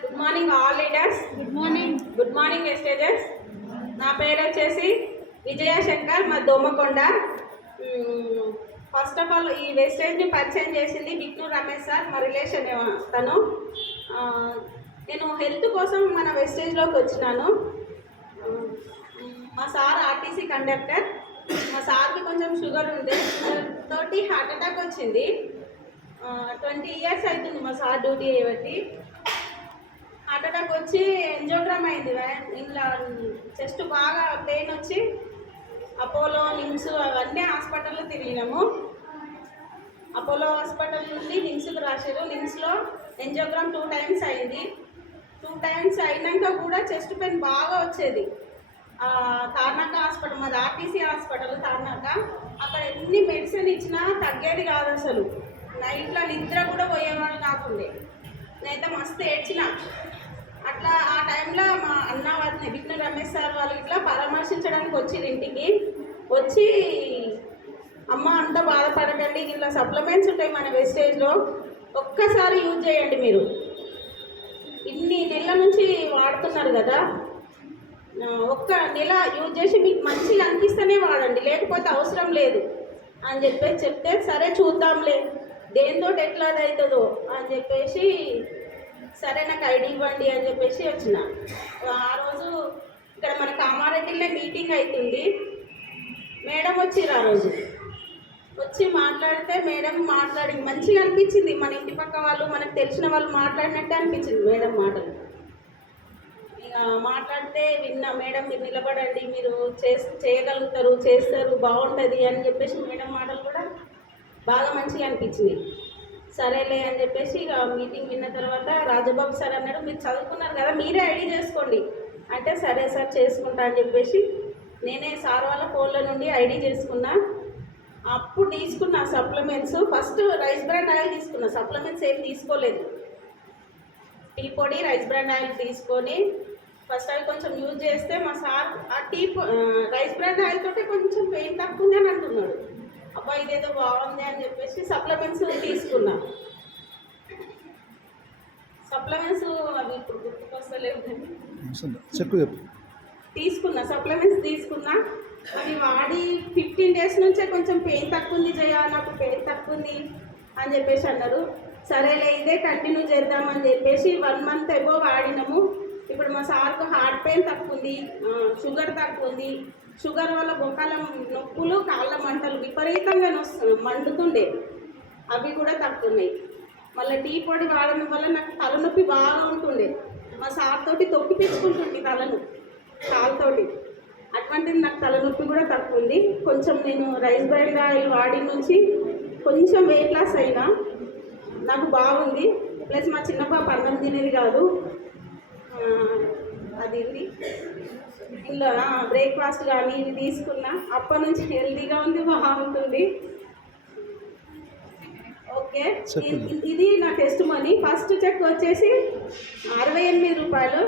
Good morning all leaders. Good morning stages. నా పేరు వచ్చేసి విజయశంకర్, మా దోమకొండ. ఫస్ట్ ఆఫ్ ఆల్ ఈ వెస్టేజ్ని పరిచయం చేసింది బిక్నూర్ రమేష్ సార్, మా రిలేషన్ తను. నేను హెల్త్ కోసం మన వెస్టేజ్లోకి వచ్చినాను. మా సార్ ఆర్టీసీ కండక్టర్. మా సార్కి కొంచెం షుగర్ ఉండే, తోటి హార్ట్ అటాక్ వచ్చింది. 20 years అవుతుంది మా సార్ డ్యూటీ చేయబట్టి. హార్ట్ అటాక్ వచ్చి ఎంజోగ్రామ్ అయింది. ఇలా చెస్ట్ బాగా పెయిన్ వచ్చి అపోలో, నిమ్స్ అవన్నీ హాస్పిటల్లో తిరిగినాము. అపోలో హాస్పిటల్ నుండి నిమ్స్కి రాశారు. నిమ్స్లో ఎంజోగ్రామ్ 2 times అయింది. 2 times అయినాక కూడా చెస్ట్ పెయిన్ బాగా వచ్చేది. తార్నాక హాస్పిటల్, మాది ఆర్టీసీ హాస్పిటల్ తార్నాక. అక్కడ ఎన్ని మెడిసిన్ ఇచ్చినా తగ్గేది కాదు అసలు. నైట్లో నిద్ర కూడా పోయేవాళ్ళు కాకుండే. నేనైతే మస్తు ఏడ్చిన. అట్లా ఆ టైంలో మా అన్న వారిని బిక్నూర్ రమేష్ సార్ వాళ్ళు ఇట్లా పరామర్శించడానికి వచ్చింది. ఇంటికి వచ్చి, అమ్మ అంతా బాధపడకండి, ఇట్లా సప్లిమెంట్స్ ఉంటాయి మన వెస్టేజ్లో, ఒక్కసారి యూజ్ చేయండి. మీరు ఇన్ని నెలల నుంచి వాడుతున్నారు కదా, ఒక్క నెల యూజ్ చేసి మీకు మంచిగా అనిపిస్తేనే వాడండి, లేకపోతే అవసరం లేదు అని చెప్పేసి చెప్తే, సరే చూద్దాంలే దేంతో ఎట్లా అవుతుందో అని చెప్పేసి, సరే నాకు ఐడి ఇవ్వండి అని చెప్పేసి వచ్చిన. ఆ రోజు ఇక్కడ మన కామారెడ్డిలో మీటింగ్ అవుతుంది. మేడం వచ్చిర్రు. ఆ రోజు వచ్చి మాట్లాడితే మేడం మాట్లాడి మంచిగా అనిపించింది. మన ఇంటి పక్క వాళ్ళు, మనకు తెలిసిన వాళ్ళు మాట్లాడినట్టే అనిపించింది మేడం మాటలు. ఇక మాట్లాడితే విన్నా, మేడం మీరు నిలబడండి, మీరు చేయగలుగుతారు, చేస్తారు, బాగుంటుంది అని చెప్పేసి మేడం మాటలు కూడా బాగా మంచిగా అనిపించింది. సరేలే అని చెప్పేసి ఇక మీటింగ్ విన్న తర్వాత రాజబాబు సార్ అన్నాడు, మీరు చదువుకున్నారు కదా, మీరే ఐడి చేసుకోండి అంటే, సరే సార్ చేసుకుంటా అని చెప్పేసి నేనే సార్ వాళ్ళ ఫోన్లో నుండి ఐడి చేసుకున్నా. అప్పుడు తీసుకున్న supplements first rice brand oil తీసుకున్నా, సప్లిమెంట్స్ ఏం తీసుకోలేదు. టీ పొడి, రైస్ బ్రాండ్ ఆయిల్ తీసుకొని ఫస్ట్ అవి కొంచెం యూజ్ చేస్తే మా సార్ ఆ రైస్ బ్రాండ్ ఆయిల్ తోటే కొంచెం పెయిన్ తక్కువ ఉంది అని అంటున్నాడు. అబ్బా ఇదేదో బాగుంది అని చెప్పేసి సప్లిమెంట్స్ తీసుకున్నా. సప్లిమెంట్స్ అవి ఇప్పుడు గుర్తుకొస్తలేవు, తీసుకున్నా సప్లిమెంట్స్ తీసుకున్నా. అవి వాడి 15 days నుంచే కొంచెం పెయిన్ తక్కువ ఉంది, నాకు పెయిన్ తక్కువ ఉంది అని చెప్పేసి అన్నారు. సరేలే ఇదే కంటిన్యూ చేద్దామని చెప్పేసి 1 month ఎబో వాడినాము. ఇప్పుడు మా సార్కు హార్ట్ పెయిన్ తక్కువ ఉంది, షుగర్ తక్కువ ఉంది. షుగర్ వల్ల బొక్కల నొప్పులు, కాళ్ళ మంటలు విపరీతంగా మండుతుండే, అవి కూడా తక్కువ ఉన్నాయి. మళ్ళీ టీ పొడి వాడడం వల్ల నాకు తలనొప్పి బాగా ఉంటుండే. మా సార్ తోటి తొక్కి తెచ్చుకుంటుండే తలను కాలుతోటి. అటువంటిది నాకు తలనొప్పి కూడా తక్కువ ఉంది. కొంచెం నేను రైస్ బ్రాండ్ ఆయిల్ వాడి నుంచి కొంచెం వెయిట్ లాస్ అయినా, నాకు బాగుంది. ప్లస్ మా చిన్న పాప అన్నం తినేది కాదు, అది ఇది ఇంట్లో బ్రేక్ఫాస్ట్ కానీ ఇది తీసుకున్నా, అప్పటి నుంచి హెల్తీగా ఉంది, బాగుంటుంది. ఓకే, ఇది నా టెస్ట్ మనీ. ఫస్ట్ చెక్ వచ్చేసి 68 రూపాయలు.